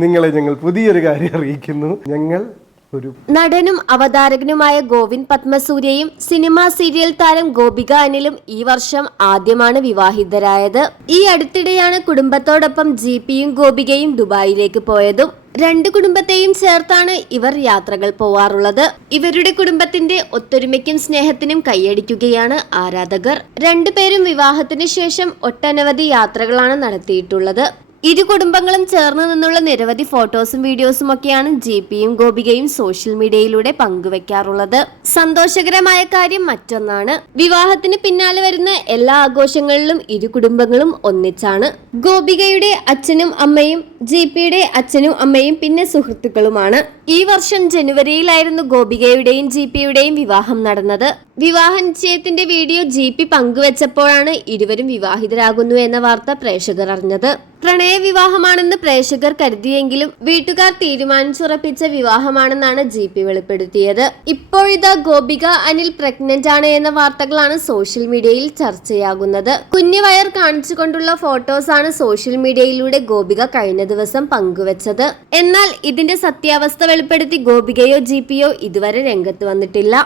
നിങ്ങളെ ഞങ്ങൾ പുതിയൊരു കാര്യം അറിയിക്കുന്നു. ഞങ്ങൾ നടനും അവതാരകനുമായ ഗോവിന്ദ് പത്മസൂര്യയും സിനിമാ സീരിയൽ താരം ഗോപിക അനിലും ഈ വർഷം ആദ്യമാണ് വിവാഹിതരായത്. ഈ അടുത്തിടെയാണ് കുടുംബത്തോടൊപ്പം ജിപിയും ഗോപികയും ദുബായിലേക്ക് പോയതും. രണ്ട് കുടുംബത്തെയും ചേർത്താണ് ഇവർ യാത്രകൾ പോവാറുള്ളത്. ഇവരുടെ കുടുംബത്തിന്റെ ഒത്തൊരുമയ്ക്കും സ്നേഹത്തിനും കൈയടിക്കുകയാണ് ആരാധകർ. രണ്ടുപേരും വിവാഹത്തിന് ശേഷം ഒട്ടനവധി യാത്രകളാണ് നടത്തിയിട്ടുള്ളത്. ഇരു കുടുംബങ്ങളും ചേർന്ന് നിന്നുള്ള നിരവധി ഫോട്ടോസും വീഡിയോസും ഒക്കെയാണ് ജിപിയും ഗോപികയും സോഷ്യൽ മീഡിയയിലൂടെ പങ്കുവെക്കാറുള്ളത്. സന്തോഷകരമായ കാര്യം മറ്റൊന്നാണ്, വിവാഹത്തിന് പിന്നാലെ വരുന്ന എല്ലാ ആഘോഷങ്ങളിലും ഇരു കുടുംബങ്ങളും ഒന്നിച്ചാണ്. ഗോപികയുടെ അച്ഛനും അമ്മയും ജിപിയുടെ അച്ഛനും അമ്മയും പിന്നെ സുഹൃത്തുക്കളുമാണ്. ഈ വർഷം ജനുവരിയിലായിരുന്നു ഗോപികയുടെയും ജിപിയുടെയും വിവാഹം നടന്നത്. വിവാഹ നിശ്ചയത്തിന്റെ വീഡിയോ ജിപി പങ്കുവച്ചപ്പോഴാണ് ഇരുവരും വിവാഹിതരാകുന്നു എന്ന വാർത്ത പ്രേക്ഷകർ അറിഞ്ഞത്. പ്രണയ വിവാഹമാണെന്ന് പ്രേക്ഷകർ കരുതിയെങ്കിലും വീട്ടുകാർ തീരുമാനിച്ചുറപ്പിച്ച വിവാഹമാണെന്നാണ് ജിപി വെളിപ്പെടുത്തിയത്. ഇപ്പോഴിതാ ഗോപിക അനിൽ പ്രഗ്നന്റ് ആണ് എന്ന വാർത്തകളാണ് സോഷ്യൽ മീഡിയയിൽ ചർച്ചയാകുന്നത്. കുഞ്ഞു വയർ കാണിച്ചുകൊണ്ടുള്ള ഫോട്ടോസാണ് സോഷ്യൽ മീഡിയയിലൂടെ ഗോപിക കഴിഞ്ഞ ദിവസം പങ്കുവച്ചത്. എന്നാൽ ഇതിന്റെ സത്യാവസ്ഥ വെളിപ്പെടുത്തി ഗോപികയോ ജിപിയോ ഇതുവരെ രംഗത്ത് വന്നിട്ടില്ല.